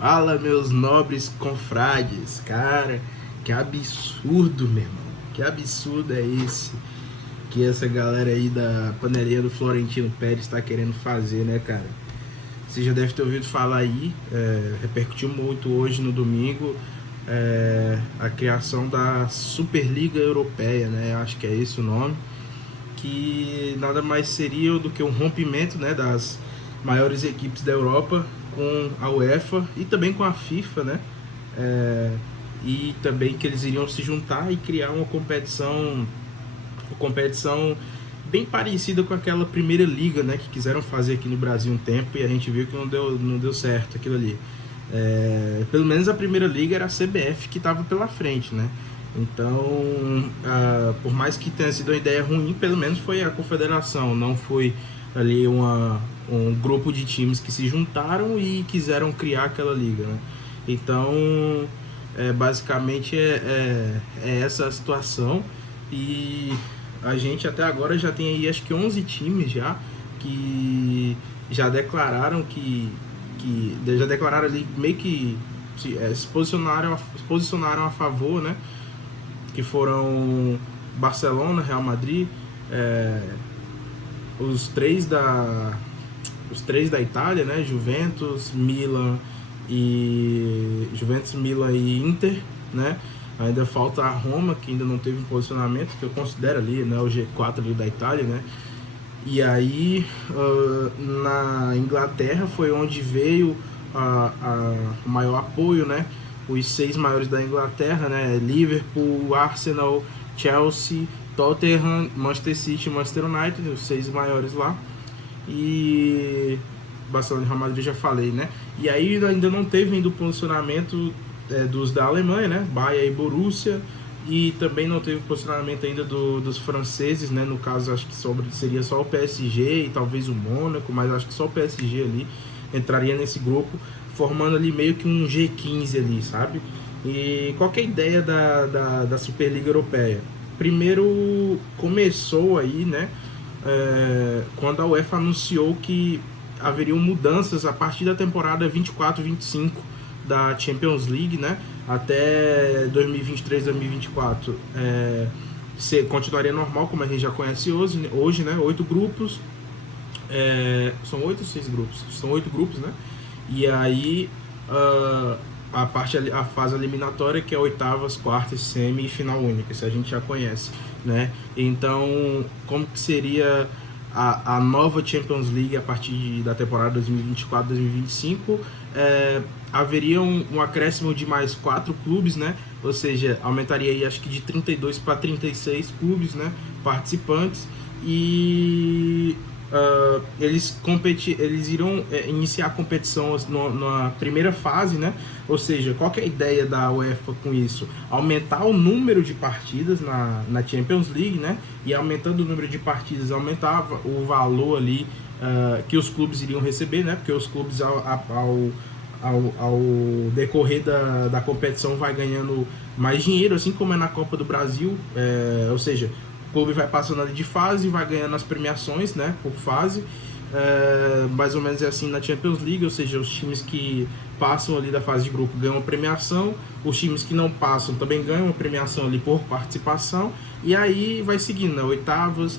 Fala, meus nobres confrades. Cara, que absurdo, meu irmão. Que absurdo é esse que essa galera aí da panelinha do Florentino Pérez está querendo fazer, né, cara? Você já deve ter ouvido falar aí, repercutiu muito hoje no domingo, a criação da Superliga Europeia, né? Acho que é esse o nome, que nada mais seria do que um rompimento, né, das maiores equipes da Europa com a UEFA e também com a FIFA, né? E também que eles iriam se juntar e criar uma competição bem parecida com aquela primeira liga, né, que quiseram fazer aqui no Brasil um tempo e a gente viu que não deu certo aquilo ali. Pelo menos a primeira liga era a CBF que estava pela frente, né? Então, por mais que tenha sido uma ideia ruim, pelo menos foi a confederação, não foi ali um grupo de times que se juntaram e quiseram criar aquela liga, né? Então, basicamente é essa a situação. E a gente até agora já tem aí acho que 11 times já que já declararam já declararam ali meio que se posicionaram a favor, né? Que foram Barcelona, Real Madrid, os três da Itália, né? Juventus, Milan e Inter, né? Ainda falta a Roma, que ainda não teve um posicionamento, que eu considero ali, né, o G4 ali da Itália, né? E aí, na Inglaterra foi onde veio o maior apoio, né? Os 6 maiores da Inglaterra, né? Liverpool, Arsenal, Chelsea, Tottenham, Manchester City, Manchester United, os 6 maiores lá. E Barcelona e Real Madrid já falei, né? E aí ainda não teve ainda o posicionamento dos da Alemanha, né? Bayern e Borussia, e também não teve posicionamento ainda dos franceses, né? No caso, acho que seria só o PSG e talvez o Mônaco, mas acho que só o PSG ali entraria nesse grupo, formando ali meio que um G15 ali, sabe? E qual que é a ideia da Superliga Europeia? Primeiro começou aí, né? Quando a UEFA anunciou que haveriam mudanças a partir da temporada 24-25 da Champions League, né? Até 2023-2024 continuaria normal, como a gente já conhece hoje, né? 8 grupos. São 8 ou 6 grupos? São 8 grupos, né? E aí a fase eliminatória, que é oitavas, quartas, semi e final única, isso a gente já conhece, né? Então, como que seria a nova Champions League a partir da temporada 2024-2025? Haveria um acréscimo de mais 4 clubes, né? Ou seja, aumentaria aí acho que de 32 para 36 clubes, né? Participantes, e eles irão iniciar a competição na primeira fase, né? Ou seja, qual que é a ideia da UEFA com isso? Aumentar o número de partidas na Champions League, né? E aumentando o número de partidas, aumentava o valor ali que os clubes iriam receber, né? Porque os clubes ao decorrer da competição vai ganhando mais dinheiro, assim como é na Copa do Brasil, ou seja, o clube vai passando ali de fase e vai ganhando as premiações, né, por fase. Mais ou menos é assim na Champions League, ou seja, os times que passam ali da fase de grupo ganham uma premiação, os times que não passam também ganham uma premiação ali por participação, e aí vai seguindo, né, oitavas,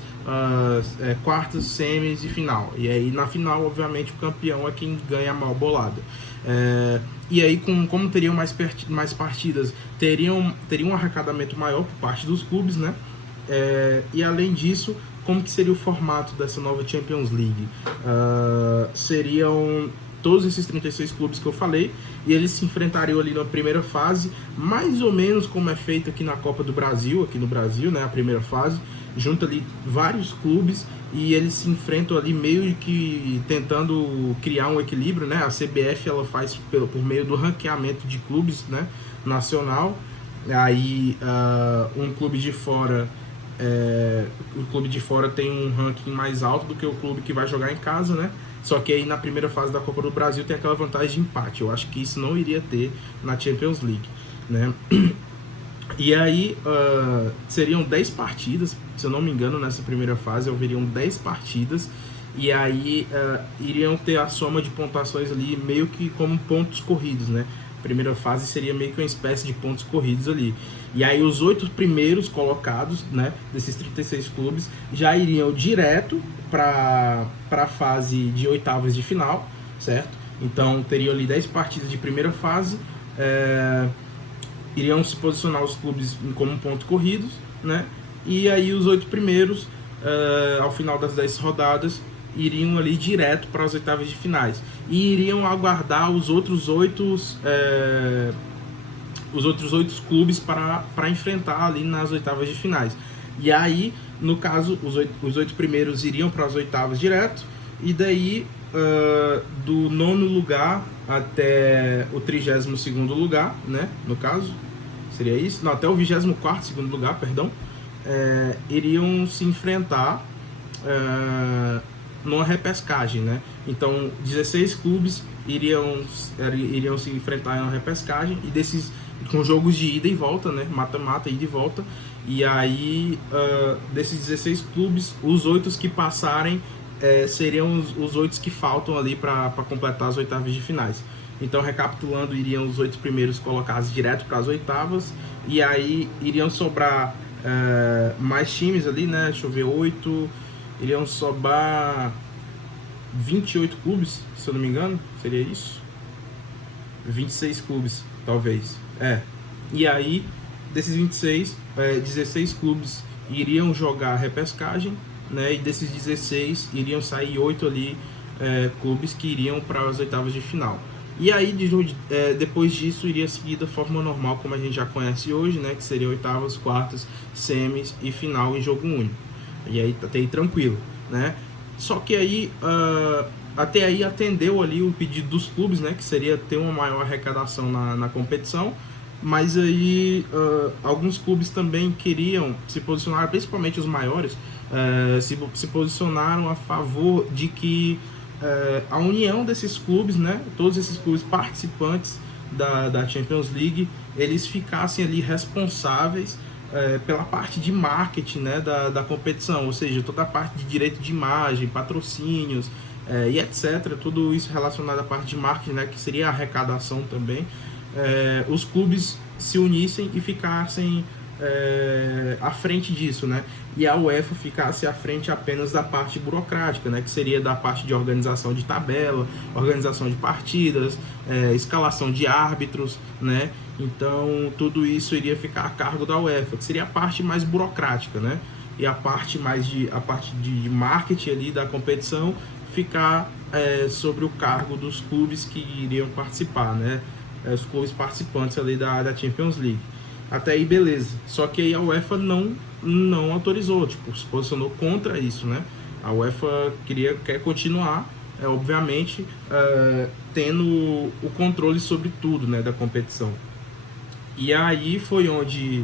quartas, semis e final. E aí na final, obviamente, o campeão é quem ganha a maior bolada. E aí, como teriam mais partidas, teriam um arrecadamento maior por parte dos clubes, né? E além disso, como que seria o formato dessa nova Champions League? Seriam todos esses 36 clubes que eu falei, e eles se enfrentariam ali na primeira fase, mais ou menos como é feito aqui na Copa do Brasil, aqui no Brasil, né? A primeira fase, junta ali vários clubes e eles se enfrentam ali meio que tentando criar um equilíbrio, né? A CBF ela faz por meio do ranqueamento de clubes, né? Nacional. Aí um clube de fora o clube de fora tem um ranking mais alto do que o clube que vai jogar em casa, né? Só que aí na primeira fase da Copa do Brasil tem aquela vantagem de empate. Eu acho que isso não iria ter na Champions League, né? E aí seriam 10 partidas, se eu não me engano, nessa primeira fase haveriam 10 partidas, e aí iriam ter a soma de pontuações ali meio que como pontos corridos, né? A primeira fase seria meio que uma espécie de pontos corridos ali. E aí os 8 primeiros colocados, né, desses 36 clubes, já iriam direto para a fase de oitavas de final, certo? Então teriam ali 10 partidas de primeira fase, iriam se posicionar os clubes como pontos corridos, né? E aí os 8 primeiros, ao final das 10 rodadas, iriam ali direto para as oitavas de finais. E iriam aguardar os outros 8 clubes para enfrentar ali nas oitavas de finais. E aí, no caso, os 8 primeiros iriam para as oitavas direto, e daí do 9º lugar até o 32º lugar, né, no caso, seria isso? Não, até o 24º segundo lugar, perdão, iriam se enfrentar numa repescagem, né? Então 16 clubes iriam se enfrentar em uma repescagem, e desses, com jogos de ida e volta, né? Mata-mata, ida e volta. E aí desses 16 clubes, os 8 que passarem seriam os 8 que faltam ali para completar as oitavas de finais. Então, recapitulando, iriam os 8 primeiros colocados direto para as oitavas, e aí iriam sobrar mais times ali, né? Deixa eu ver, 8, iriam sobrar 28 clubes, se eu não me engano, seria isso? 26 clubes, talvez. E aí, desses 26, 16 clubes iriam jogar a repescagem, né? E desses 16 iriam sair 8 ali clubes que iriam para as oitavas de final. E aí, depois disso, iria seguir da forma normal, como a gente já conhece hoje, né? Que seria oitavas, quartas, semis e final em jogo único. E aí, até aí tranquilo, né? Só que aí, até aí atendeu ali o pedido dos clubes, né? Que seria ter uma maior arrecadação na competição. Mas aí, alguns clubes também queriam se posicionar, principalmente os maiores, se posicionaram a favor de que a união desses clubes, né, todos esses clubes participantes da Champions League, eles ficassem ali responsáveis pela parte de marketing, né, da competição, ou seja, toda a parte de direito de imagem, patrocínios e etc, tudo isso relacionado à parte de marketing, né, que seria a arrecadação também, os clubes se unissem e ficassem à frente disso, né? E a UEFA ficasse à frente apenas da parte burocrática, né? Que seria da parte de organização de tabela, organização de partidas, escalação de árbitros, né? Então tudo isso iria ficar a cargo da UEFA, que seria a parte mais burocrática, né? E a parte de marketing ali da competição ficar sobre o cargo dos clubes que iriam participar, né? Os clubes participantes ali da Champions League. Até aí, beleza. Só que aí a UEFA não autorizou, tipo, se posicionou contra isso, né? A UEFA quer continuar, obviamente, tendo o controle sobre tudo, né, da competição. E aí foi onde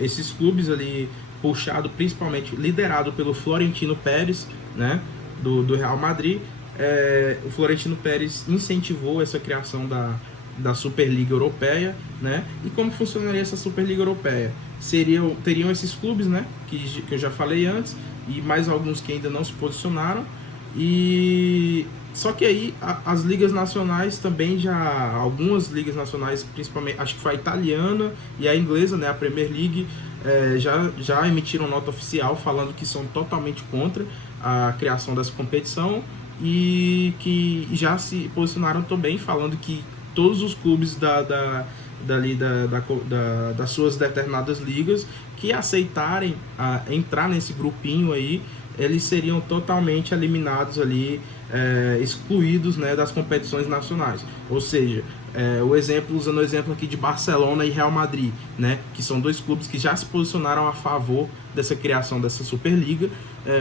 esses clubes ali, puxado principalmente, liderado pelo Florentino Pérez, né, do Real Madrid, o Florentino Pérez incentivou essa criação da Superliga Europeia, né? E como funcionaria essa Superliga Europeia? Teriam esses clubes, né? Que eu já falei antes, e mais alguns que ainda não se posicionaram. E só que aí as ligas nacionais também algumas ligas nacionais, principalmente, acho que foi a italiana e a inglesa, né? A Premier League, já emitiram nota oficial falando que são totalmente contra a criação dessa competição, e que já se posicionaram também falando que todos os clubes das suas determinadas ligas que aceitarem entrar nesse grupinho aí, eles seriam totalmente eliminados ali, excluídos, né, das competições nacionais. Ou seja, usando o exemplo aqui de Barcelona e Real Madrid, né, que são dois clubes que já se posicionaram a favor dessa criação dessa Superliga.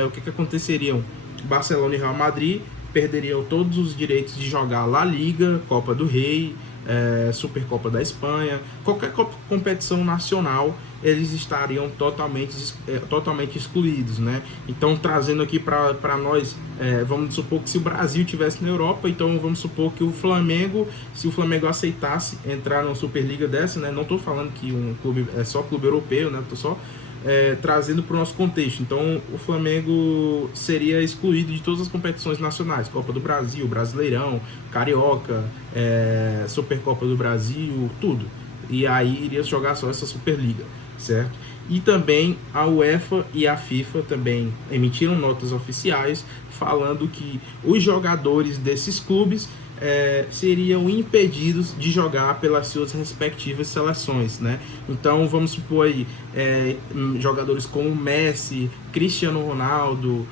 O que aconteceriam? Barcelona e Real Madrid perderiam todos os direitos de jogar La Liga, Copa do Rei, Supercopa da Espanha, qualquer competição nacional, eles estariam totalmente excluídos, né? Então, trazendo aqui para nós, vamos supor que se o Brasil estivesse na Europa, então vamos supor que se o Flamengo aceitasse entrar numa Superliga dessa, né? Não estou falando que um clube é só clube europeu, né? Estou só trazendo para o nosso contexto. Então, o Flamengo seria excluído de todas as competições nacionais, Copa do Brasil, Brasileirão, Carioca, Supercopa do Brasil, tudo. E aí iria jogar só essa Superliga, certo? E também a UEFA e a FIFA também emitiram notas oficiais falando que os jogadores desses clubes seriam impedidos de jogar pelas suas respectivas seleções, né? Então vamos supor aí jogadores como Messi, Cristiano Ronaldo,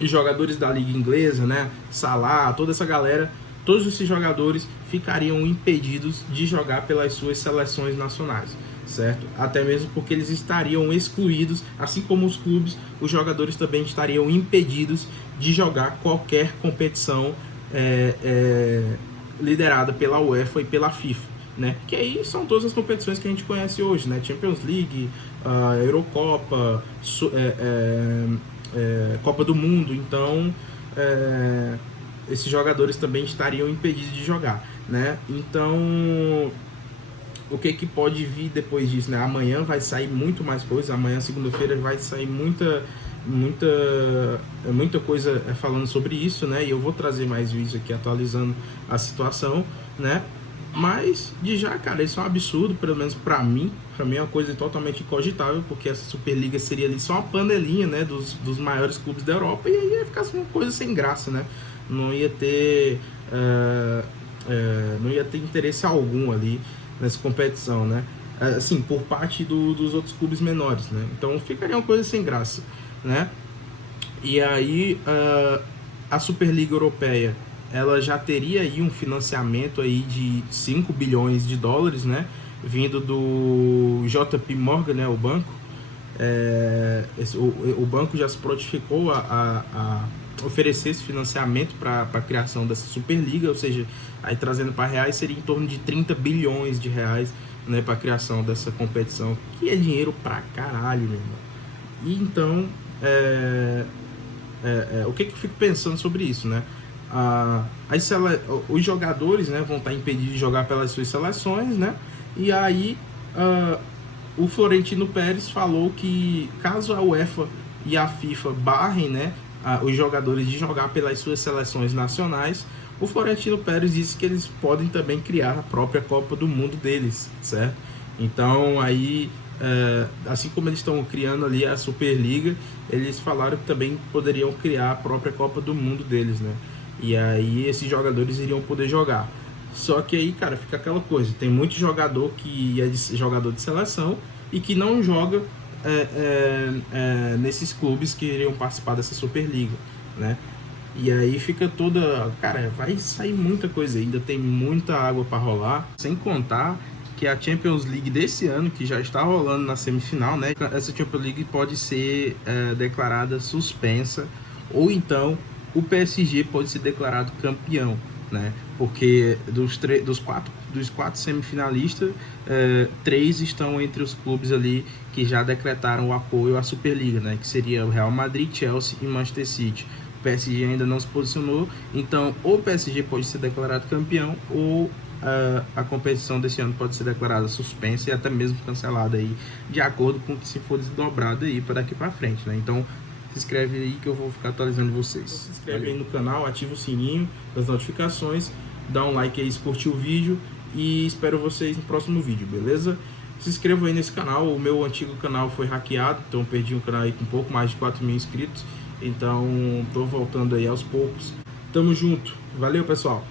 e jogadores da Liga Inglesa, né? Salah, toda essa galera, todos esses jogadores ficariam impedidos de jogar pelas suas seleções nacionais, certo? Até mesmo porque eles estariam excluídos, assim como os clubes, os jogadores também estariam impedidos de jogar qualquer competição liderada pela UEFA e pela FIFA, né? Que aí são todas as competições que a gente conhece hoje, né? Champions League, Eurocopa, Copa do Mundo. Então, esses jogadores também estariam impedidos de jogar, né? Então, o que pode vir depois disso, né? Amanhã vai sair muito mais coisa. Amanhã, segunda-feira, vai sair muita coisa falando sobre isso, né? E eu vou trazer mais vídeos aqui atualizando a situação, né? Mas, de já, cara, isso é um absurdo, pelo menos pra mim. Pra mim é uma coisa totalmente incogitável, porque essa Superliga seria ali só uma panelinha, né? Dos maiores clubes da Europa, e aí ia ficar uma coisa sem graça, né? Não ia ter interesse algum ali nessa competição, né? Assim, por parte dos outros clubes menores, né? Então ficaria uma coisa sem graça, né? E aí a Superliga Europeia, ela já teria aí um financiamento aí de 5 bilhões de dólares, né? Vindo do JP Morgan, né? O banco. O banco já se prontificou a oferecer esse financiamento para a criação dessa Superliga, ou seja, aí trazendo para reais seria em torno de 30 bilhões de reais, né, para a criação dessa competição, que é dinheiro pra caralho, meu irmão. E então, o que eu fico pensando sobre isso, né? Os jogadores, né, vão estar impedidos de jogar pelas suas seleções, né? E aí o Florentino Pérez falou que caso a UEFA e a FIFA barrem, né, os jogadores de jogar pelas suas seleções nacionais, o Florentino Pérez disse que eles podem também criar a própria Copa do Mundo deles, certo? Então aí, assim como eles estão criando ali a Superliga, eles falaram que também poderiam criar a própria Copa do Mundo deles, né? E aí esses jogadores iriam poder jogar. Só que aí, cara, fica aquela coisa, tem muito jogador que é jogador de seleção e que não joga nesses clubes que iriam participar dessa Superliga, né? E aí fica toda... Cara, vai sair muita coisa ainda, tem muita água para rolar, sem contar que a Champions League desse ano, que já está rolando na semifinal, né? Essa Champions League pode ser declarada suspensa, ou então o PSG pode ser declarado campeão, né? Porque dos quatro semifinalistas, 3 estão entre os clubes ali que já decretaram o apoio à Superliga, né? Que seria o Real Madrid, Chelsea e Manchester City. O PSG ainda não se posicionou, então ou o PSG pode ser declarado campeão ou a competição desse ano pode ser declarada suspensa e até mesmo cancelada aí, de acordo com o que se for desdobrado aí para daqui para frente, né? Então se inscreve aí que eu vou ficar atualizando vocês. Então, se inscreve aí no canal, ativa o sininho das notificações, dá um like aí se curtiu o vídeo e espero vocês no próximo vídeo, beleza? Se inscreva aí nesse canal, o meu antigo canal foi hackeado, então perdi um canal aí com um pouco mais de 4 mil inscritos, então tô voltando aí aos poucos. Tamo junto, valeu pessoal!